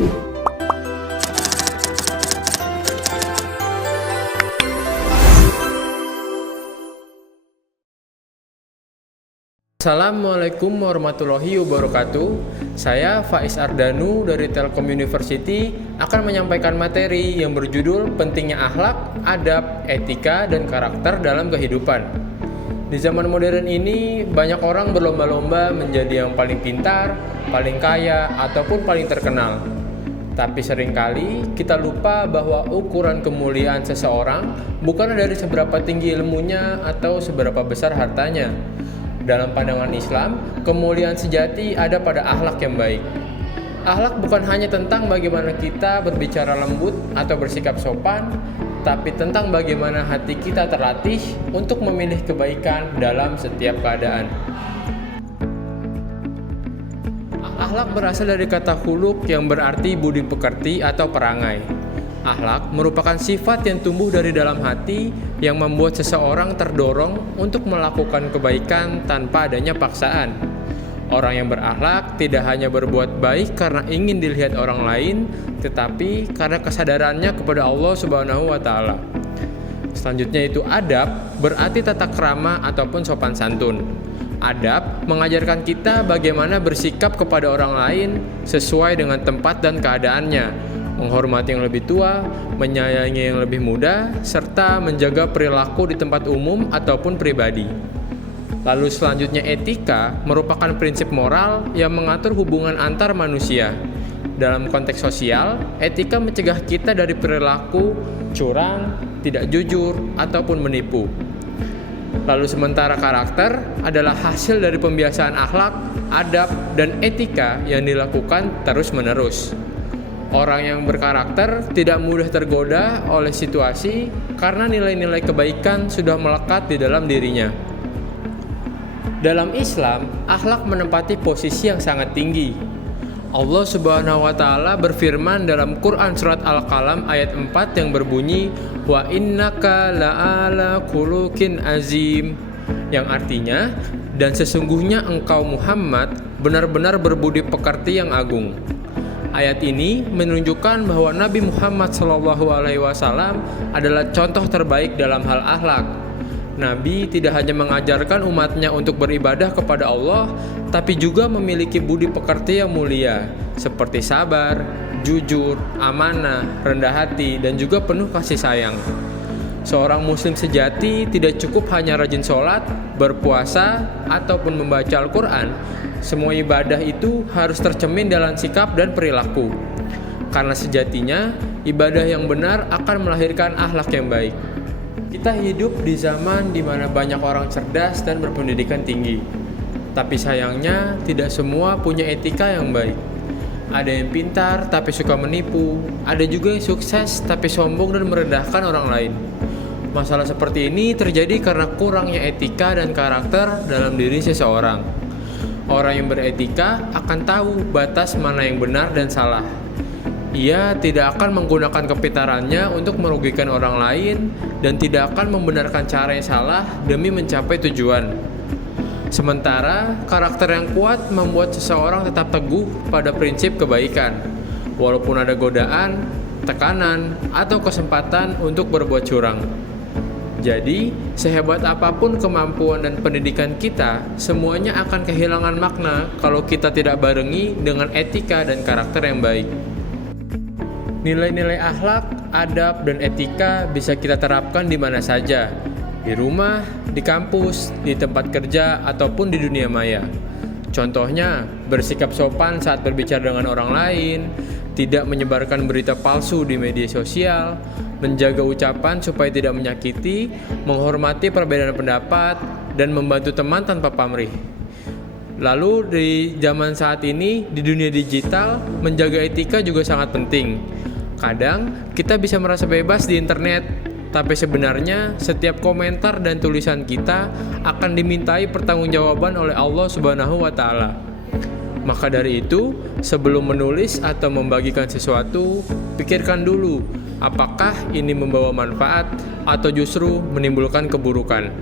Assalamualaikum warahmatullahi wabarakatuh. Saya Faiz Ardanu dari Telkom University akan menyampaikan materi yang berjudul Pentingnya Akhlak, Adab, Etika, dan Karakter dalam Kehidupan. Di zaman modern ini, banyak orang berlomba-lomba menjadi yang paling pintar, paling kaya, ataupun paling terkenal. Tapi seringkali kita lupa bahwa ukuran kemuliaan seseorang bukan dari seberapa tinggi ilmunya atau seberapa besar hartanya. Dalam pandangan Islam, kemuliaan sejati ada pada akhlak yang baik. Akhlak bukan hanya tentang bagaimana kita berbicara lembut atau bersikap sopan, tapi tentang bagaimana hati kita terlatih untuk memilih kebaikan dalam setiap keadaan. Akhlak berasal dari kata khuluq yang berarti budi pekerti atau perangai. Akhlak merupakan sifat yang tumbuh dari dalam hati yang membuat seseorang terdorong untuk melakukan kebaikan tanpa adanya paksaan. Orang yang berakhlak tidak hanya berbuat baik karena ingin dilihat orang lain, tetapi karena kesadarannya kepada Allah Subhanahu wa Ta'ala. Selanjutnya itu adab, berarti tata krama ataupun sopan santun. Adab mengajarkan kita bagaimana bersikap kepada orang lain sesuai dengan tempat dan keadaannya, menghormati yang lebih tua, menyayangi yang lebih muda, serta menjaga perilaku di tempat umum ataupun pribadi. Lalu selanjutnya etika merupakan prinsip moral yang mengatur hubungan antar manusia. Dalam konteks sosial, etika mencegah kita dari perilaku curang, tidak jujur, ataupun menipu. Lalu sementara karakter adalah hasil dari pembiasaan akhlak, adab, dan etika yang dilakukan terus-menerus. Orang yang berkarakter tidak mudah tergoda oleh situasi karena nilai-nilai kebaikan sudah melekat di dalam dirinya. Dalam Islam, akhlak menempati posisi yang sangat tinggi. Allah Subhanahu wa Ta'ala berfirman dalam Quran surat Al-Qalam ayat 4 yang berbunyi wa innaka la'ala khuluqin azim, yang artinya dan sesungguhnya engkau Muhammad benar-benar berbudi pekerti yang agung. Ayat ini menunjukkan bahwa Nabi Muhammad SAW adalah contoh terbaik dalam hal akhlak. Nabi tidak hanya mengajarkan umatnya untuk beribadah kepada Allah, tapi juga memiliki budi pekerti yang mulia, seperti sabar, jujur, amanah, rendah hati, dan juga penuh kasih sayang. Seorang muslim sejati tidak cukup hanya rajin sholat, berpuasa, ataupun membaca Al-Quran. Semua ibadah itu harus tercermin dalam sikap dan perilaku. Karena sejatinya, ibadah yang benar akan melahirkan akhlak yang baik. Kita hidup di zaman di mana banyak orang cerdas dan berpendidikan tinggi. Tapi sayangnya, tidak semua punya etika yang baik. Ada yang pintar tapi suka menipu, ada juga yang sukses tapi sombong dan merendahkan orang lain. Masalah seperti ini terjadi karena kurangnya etika dan karakter dalam diri seseorang. Orang yang beretika akan tahu batas mana yang benar dan salah. Ia tidak akan menggunakan kepintarannya untuk merugikan orang lain dan tidak akan membenarkan cara yang salah demi mencapai tujuan. Sementara karakter yang kuat membuat seseorang tetap teguh pada prinsip kebaikan, walaupun ada godaan, tekanan, atau kesempatan untuk berbuat curang. Jadi, sehebat apapun kemampuan dan pendidikan kita, semuanya akan kehilangan makna kalau kita tidak barengi dengan etika dan karakter yang baik. Nilai-nilai akhlak, adab, dan etika bisa kita terapkan di mana saja, di rumah, di kampus, di tempat kerja, ataupun di dunia maya. Contohnya, bersikap sopan saat berbicara dengan orang lain, tidak menyebarkan berita palsu di media sosial, menjaga ucapan supaya tidak menyakiti, menghormati perbedaan pendapat, dan membantu teman tanpa pamrih. Lalu di zaman saat ini, di dunia digital, menjaga etika juga sangat penting. Kadang kita bisa merasa bebas di internet, tapi sebenarnya setiap komentar dan tulisan kita akan dimintai pertanggungjawaban oleh Allah Subhanahu wa Ta'ala. Maka dari itu, sebelum menulis atau membagikan sesuatu, pikirkan dulu apakah ini membawa manfaat atau justru menimbulkan keburukan.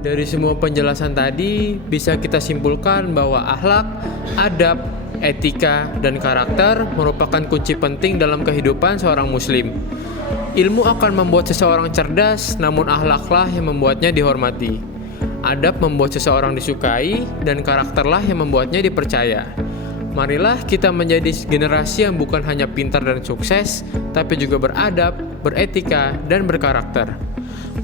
Dari semua penjelasan tadi, bisa kita simpulkan bahwa akhlak, adab, Etika dan karakter merupakan kunci penting dalam kehidupan seorang muslim. Ilmu akan membuat seseorang cerdas, namun akhlaklah yang membuatnya dihormati. Adab membuat seseorang disukai, dan karakterlah yang membuatnya dipercaya. Marilah kita menjadi generasi yang bukan hanya pintar dan sukses, tapi juga beradab, beretika, dan berkarakter.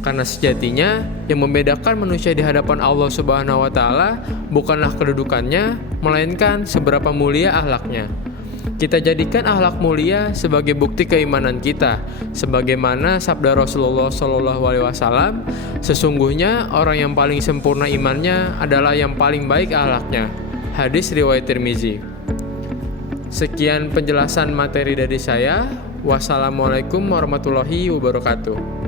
Karena sejatinya yang membedakan manusia di hadapan Allah Subhanahu wa Ta'ala bukanlah kedudukannya, melainkan seberapa mulia akhlaknya. Kita jadikan akhlak mulia sebagai bukti keimanan kita, sebagaimana sabda Rasulullah SAW, sesungguhnya orang yang paling sempurna imannya adalah yang paling baik akhlaknya. Hadis riwayat Tirmizi. Sekian penjelasan materi dari saya. Wassalamualaikum warahmatullahi wabarakatuh.